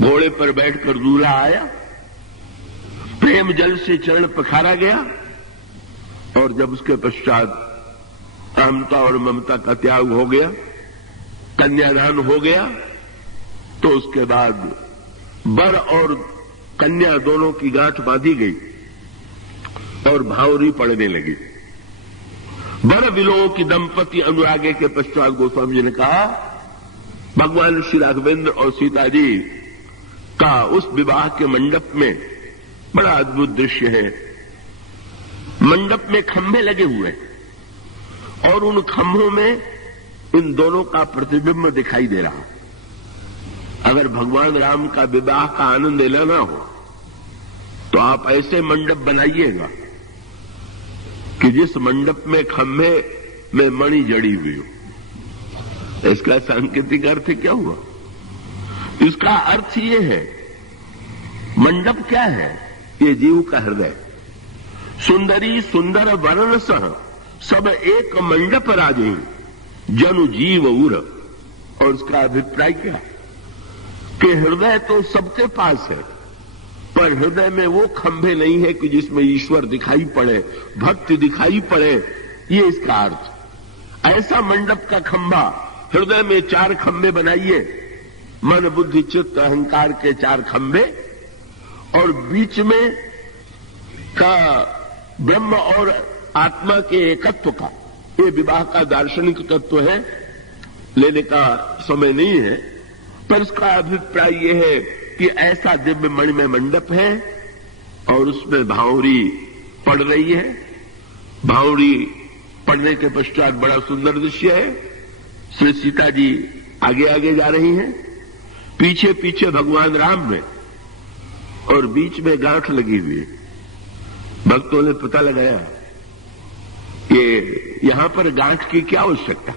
घोड़े पर बैठकर दूल्हा आया, प्रेम जल से चरण पखारा गया, और जब उसके पश्चात अहमता और ममता का त्याग हो गया, कन्यादान हो गया, तो उसके बाद वर और कन्या दोनों की गांठ बांधी गई और भावरी पड़ने लगी। वर विलोह की दंपति अनुरागे के पश्चात गोस्वामी जी ने कहा, भगवान श्री राघवेंद्र और सीता जी का उस विवाह के मंडप में बड़ा अद्भुत दृश्य है। मंडप में खंभे लगे हुए और उन खंभों में इन दोनों का प्रतिबिंब दिखाई दे रहा। अगर भगवान राम का विवाह का आनंद लेना हो तो आप ऐसे मंडप बनाइएगा कि जिस मंडप में खंभे में मणि जड़ी हुई हो। इसका सांकेतिक अर्थ क्या हुआ? इसका अर्थ ये है, मंडप क्या है? ये जीव का हृदय। सुंदरी सुंदर वर्ण सह सब एक मंडप राजे जनु जीव उर। और उसका अभिप्राय क्या कि हृदय तो सबके पास है, पर हृदय में वो खंभे नहीं है कि जिसमें ईश्वर दिखाई पड़े, भक्ति दिखाई पड़े। ये इसका अर्थ। ऐसा मंडप का खंभा, हृदय में 4 खंभे बनाइए, मन बुद्धि चित्त अहंकार के 4 खंभे, और बीच में का ब्रह्म और आत्मा के एकत्व का, ये विवाह का दार्शनिक तत्व है, लेने का समय नहीं है, पर इसका अभिप्राय यह है कि ऐसा दिव्य मणिमय मंडप है और उसमें भावरी पड़ रही है। भावरी पड़ने के पश्चात बड़ा सुंदर दृश्य है। श्री सीता जी आगे आगे जा रही हैं, पीछे पीछे भगवान राम में, और बीच में गांठ लगी हुई है। भक्तों ने पता लगाया कि यहां पर गांठ की क्या आवश्यकता,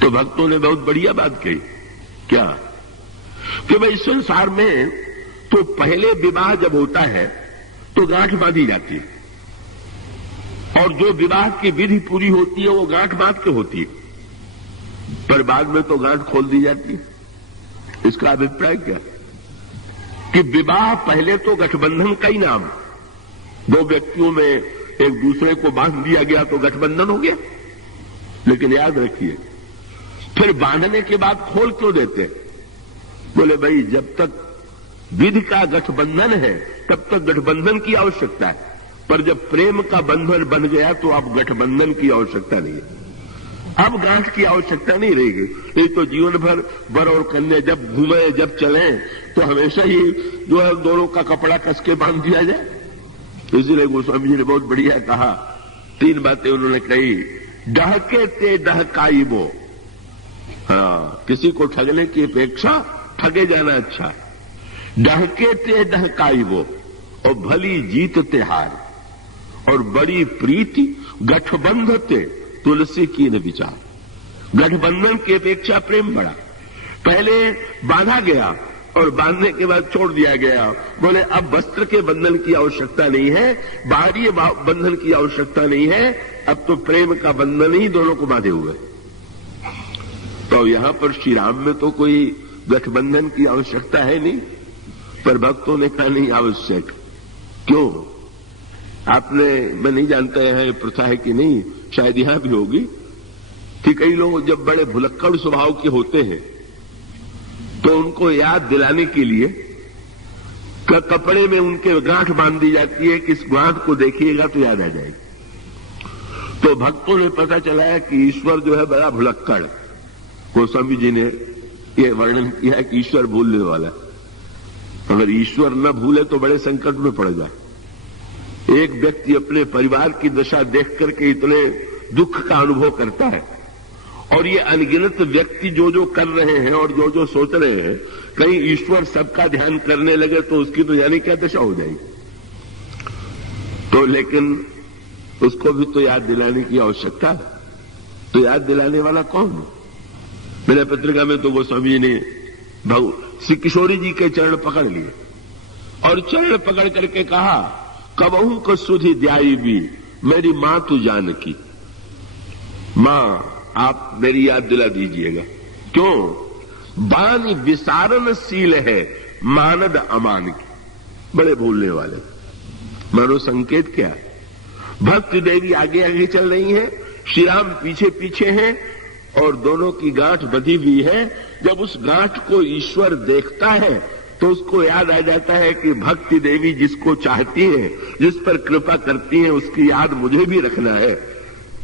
तो भक्तों ने बहुत बढ़िया बात कही। क्या कि भाई संसार में तो पहले विवाह जब होता है तो गांठ बांधी जाती है, और जो विवाह की विधि पूरी होती है वो गांठ बांध के होती है, पर बाद में तो गांठ खोल दी जाती है। इसका अभिप्राय क्या कि विवाह पहले तो गठबंधन का ही नाम, 2 व्यक्तियों में एक दूसरे को बांध दिया गया तो गठबंधन हो गया। लेकिन याद रखिए, फिर बांधने के बाद खोल क्यों देते? बोले भाई जब तक विधि का गठबंधन है तब तक गठबंधन की आवश्यकता है, पर जब प्रेम का बंधन बन गया तो अब गठबंधन की आवश्यकता नहीं है, अब गांठ की आवश्यकता नहीं रहेगी। नहीं तो जीवन भर वर और कन्या जब घूमे जब चले तो हमेशा ही जो है दोनों का कपड़ा कस के बांध दिया जाए। इसलिए गोस्वामी जी ने बहुत बढ़िया कहा, 3 बातें उन्होंने कही। डहके ते डहकाई वो, हाँ, किसी को ठगने की अपेक्षा ठगे जाना अच्छा है। डहके ते डहकाई वो, और भली जीत ते हार, और बड़ी प्रीति गठबंधते तुलसी की न विचार। गठबंधन की अपेक्षा प्रेम बड़ा। पहले बांधा गया और बांधने के बाद छोड़ दिया गया। बोले अब वस्त्र के बंधन की आवश्यकता नहीं है, बाहरी बंधन की आवश्यकता नहीं है, अब तो प्रेम का बंधन ही दोनों को बांधे हुए। तो यहां पर श्री राम में तो कोई गठबंधन की आवश्यकता है नहीं, पर भक्तों ने कहा नहीं आवश्यक। क्यों? आपने, मैं नहीं जानता है प्रथा है कि नहीं, शायद यहां भी होगी, कि कई लोग जब बड़े भुलक्कड़ स्वभाव के होते हैं तो उनको याद दिलाने के लिए कपड़े में उनके गांठ बांध दी जाती है कि इस गांठ को देखिएगा तो याद आ जाएगी। तो भक्तों ने पता चलाया कि ईश्वर जो है बड़ा भुलक्कड़। गोस्वामी जी ने यह वर्णन किया कि ईश्वर भूलने वाला है। अगर ईश्वर न भूले तो बड़े संकट में पड़ जाए। एक व्यक्ति अपने परिवार की दशा देख करके इतने दुख का अनुभव करता है, और ये अनगिनत व्यक्ति जो जो कर रहे हैं और जो जो सोच रहे हैं, कहीं ईश्वर सबका ध्यान करने लगे तो उसकी तो यानी क्या दशा हो जाएगी। तो लेकिन उसको भी तो याद दिलाने की आवश्यकता है। तो याद दिलाने वाला कौन है? मेरे पत्रिका में तो गोस्वामी जी ने श्री किशोरी जी के चरण पकड़ लिए और चरण पकड़ करके कहा, कबहू को सुधि द्याई भी मेरी मां तू जानकी। मां आप मेरी याद दिला दीजिएगा। क्यों? बानी विसारणशील है मानद अमान की। बड़े बोलने वाले। मानो संकेत क्या? भक्ति देवी आगे आगे चल रही है, श्री राम पीछे पीछे हैं और दोनों की गांठ बंधी हुई है। जब उस गांठ को ईश्वर देखता है तो उसको याद आ जाता है कि भक्ति देवी जिसको चाहती है, जिस पर कृपा करती है, उसकी याद मुझे भी रखना है।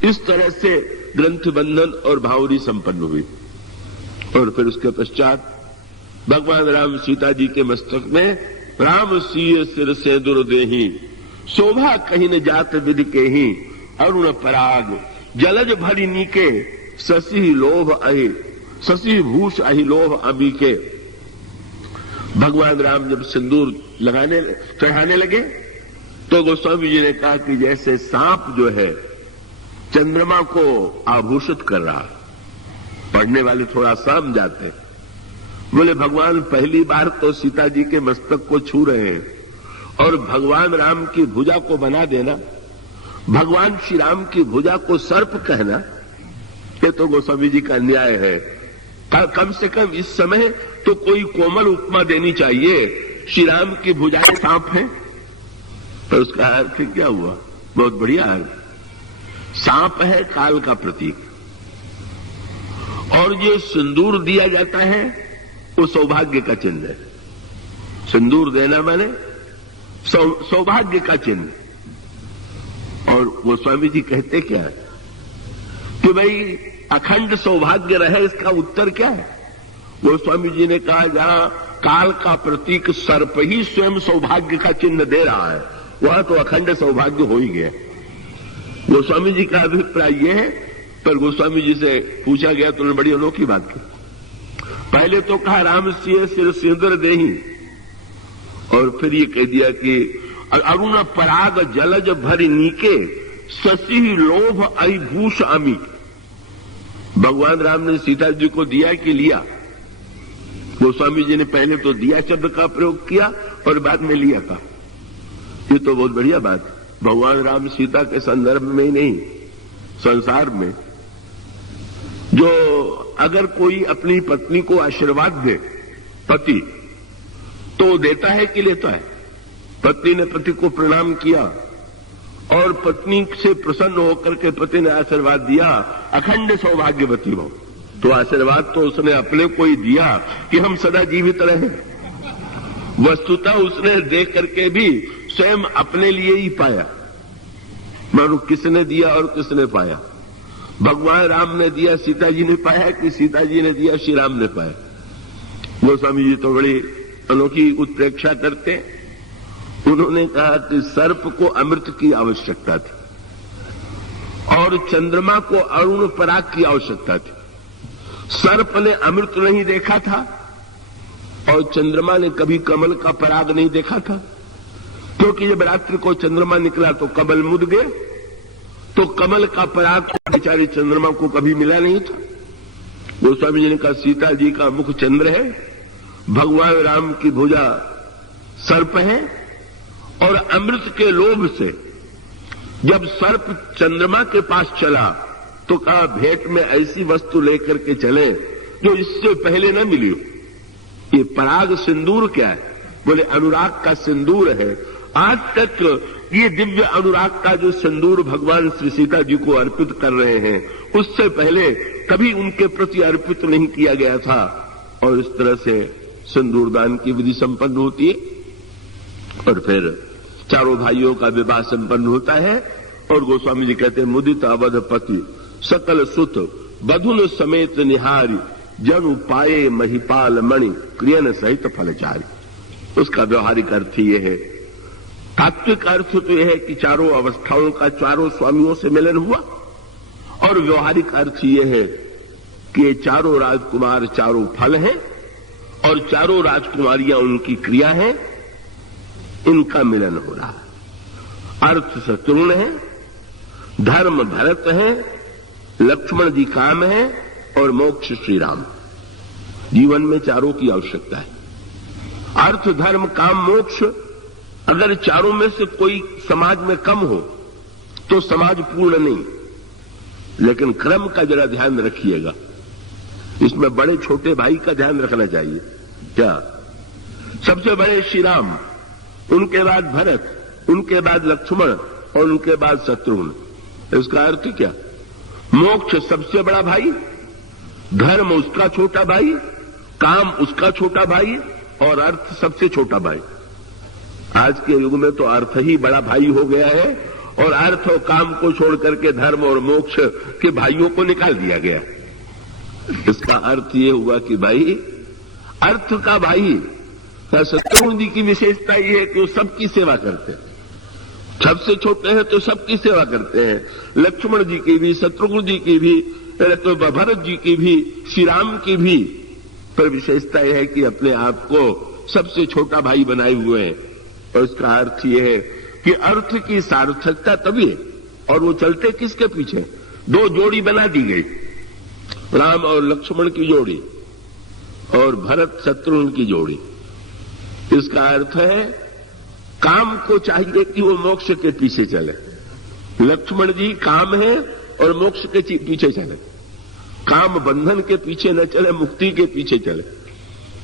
इस तरह से ग्रंथ बंधन और भावरी संपन्न हुई। और फिर उसके पश्चात भगवान राम सीता जी के मस्तक में राम सीय सिर से दुर्देही शोभा कहीं न जात विधि के ही अरुण पराग जलज भरी नीके शशि लोभ अहि शशि भूष अहि लोभ अभी के। भगवान राम जब सिंदूर चढ़ाने लगे तो गोस्वामी जी ने कहा कि जैसे सांप जो है चंद्रमा को आभूषित कर रहा। पढ़ने वाले थोड़ा समझ जाते। बोले भगवान पहली बार तो सीता जी के मस्तक को छू रहे हैं और भगवान राम की भुजा को बना देना, भगवान श्री राम की भुजा को सर्प कहना, ये तो गोस्वामी जी का न्याय है। कम से कम इस समय तो कोई कोमल उपमा देनी चाहिए। श्री राम की भुजाएं सांप है, पर उसका अर्थ क्या हुआ? बहुत बढ़िया अर्थ। सांप है काल का प्रतीक, और ये सिंदूर दिया जाता है वो सौभाग्य का चिन्ह है। सिंदूर देना माने सौभाग्य का चिन्ह। और गोस्वामी जी कहते क्या है कि भाई अखंड सौभाग्य रहे, इसका उत्तर क्या है? गोस्वामी जी ने कहा जहां काल का प्रतीक सर्प ही स्वयं सौभाग्य का चिन्ह दे रहा है, वहां तो अखंड सौभाग्य हो ही गया। गोस्वामी जी का अभिप्राय यह है, पर गोस्वामी जी से पूछा गया तो उन्होंने बड़ी अनोखी बात की। पहले तो कहा राम सिंह सिर सिंदूर देही, और फिर ये कह दिया कि अरुण पराग जलज भरी नीके शशि लोभ अभिभूष अमी। भगवान राम ने सीता जी को दिया कि लिया? गोस्वामी जी ने पहले तो दिया शब्द का प्रयोग किया और बाद में लिया था। ये तो बहुत बढ़िया बात है। भगवान राम सीता के संदर्भ में ही नहीं, संसार में जो अगर कोई अपनी पत्नी को आशीर्वाद दे, पति, तो देता है कि लेता है? पत्नी ने पति को प्रणाम किया और पत्नी से प्रसन्न होकर के पति ने आशीर्वाद दिया, अखंड सौभाग्यवती हो, तो आशीर्वाद तो उसने अपने को ही दिया कि हम सदा जीवित रहे। वस्तुतः उसने दे करके भी स्वयं अपने लिए ही पाया। मानो किसने दिया और किसने पाया? भगवान राम ने दिया, सीता जी ने पाया, कि सीता जी ने दिया, श्री राम ने पाया? गोस्वामी जी तो बड़ी अनोखी उत्प्रेक्षा करते। उन्होंने कहा कि सर्प को अमृत की आवश्यकता थी और चंद्रमा को अरुण पराग की आवश्यकता थी। सर्प ने अमृत नहीं देखा था और चंद्रमा ने कभी कमल का पराग नहीं देखा था, क्योंकि जब रात्रि को चंद्रमा निकला तो कमल मुद गए, तो कमल का पराग बेचारे चंद्रमा को कभी मिला नहीं था। गोस्वामी जी ने कहा सीता जी का मुख चंद्र है, भगवान राम की भुजा सर्प है, और अमृत के लोभ से जब सर्प चंद्रमा के पास चला तो कहा भेंट में ऐसी वस्तु लेकर के चले जो इससे पहले न मिली हो। ये पराग सिंदूर क्या है? बोले अनुराग का सिंदूर है। आज तक ये दिव्य अनुराग का जो सिंदूर भगवान श्री सीता जी को अर्पित कर रहे हैं, उससे पहले कभी उनके प्रति अर्पित नहीं किया गया था। और इस तरह से सिंदूर दान की विधि संपन्न होती है और फिर चारों भाइयों का विवाह संपन्न होता है। और गोस्वामी जी कहते हैं मुदित अवध पति सकल सुत बधुन समेत निहारी जनु पाए महिपाल मणि क्रियन सहित फलचारी। उसका व्यवहारिक अर्थ यह है। तात्विक अर्थ तो यह है कि चारों अवस्थाओं का चारों स्वामियों से मिलन हुआ, और व्यवहारिक अर्थ यह है कि ये चारों राजकुमार चारों फल हैं और चारों राजकुमारियां उनकी क्रिया है, इनका मिलन हो रहा है। अर्थ शत्रुघ्न है, धर्म भरत है, लक्ष्मण जी काम है और मोक्ष श्री राम। जीवन में चारों की आवश्यकता है। अर्थ धर्म काम मोक्ष, अगर चारों में से कोई समाज में कम हो तो समाज पूर्ण नहीं। लेकिन क्रम का जरा ध्यान रखिएगा। इसमें बड़े छोटे भाई का ध्यान रखना चाहिए। क्या? सबसे बड़े श्री राम, उनके बाद भरत, उनके बाद लक्ष्मण और उनके बाद शत्रुघ्न। इसका अर्थ क्या? मोक्ष सबसे बड़ा भाई, धर्म उसका छोटा भाई, काम उसका छोटा भाई और अर्थ सबसे छोटा भाई। आज के युग में तो अर्थ ही बड़ा भाई हो गया है और अर्थ और काम को छोड़ करके धर्म और मोक्ष के भाइयों को निकाल दिया गया। इसका अर्थ ये हुआ कि भाई अर्थ का भाई शत्रुघ्न जी की विशेषता ये है कि वो सबकी सेवा करते हैं। सबसे छोटे हैं तो सबकी सेवा करते हैं। लक्ष्मण जी की भी, शत्रुघ्न जी की भी, तो भरत जी की भी, श्री राम की भी। पर विशेषता यह है कि अपने आप को सबसे छोटा भाई बनाए हुए हैं। और इसका अर्थ यह है कि अर्थ की सार्थकता तभी है। और वो चलते किसके पीछे? दो जोड़ी बना दी गई, राम और लक्ष्मण की जोड़ी और भरत शत्रुघ्न की जोड़ी। इसका अर्थ है काम को चाहिए कि वो मोक्ष के पीछे चले। लक्ष्मण जी काम है और मोक्ष के पीछे चले। काम बंधन के पीछे न चले, मुक्ति के पीछे चले।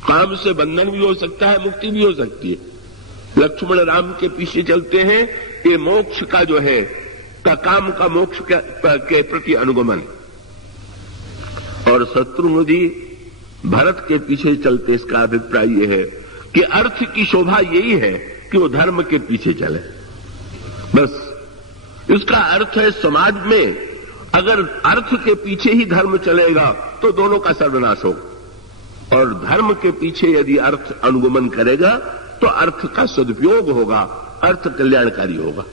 काम से बंधन भी हो सकता है, मुक्ति भी हो सकती है। लक्ष्मण राम के पीछे चलते हैं, ये मोक्ष का जो है का काम का मोक्ष के प्रति अनुगमन। और शत्रुघ्न जी भरत के पीछे चलते, इसका अभिप्राय यह है कि अर्थ की शोभा यही है कि वो धर्म के पीछे चले। बस इसका अर्थ है समाज में अगर अर्थ के पीछे ही धर्म चलेगा तो दोनों का सर्वनाश होगा, और धर्म के पीछे यदि अर्थ अनुगमन करेगा तो अर्थ का सदुपयोग होगा, अर्थ कल्याणकारी होगा।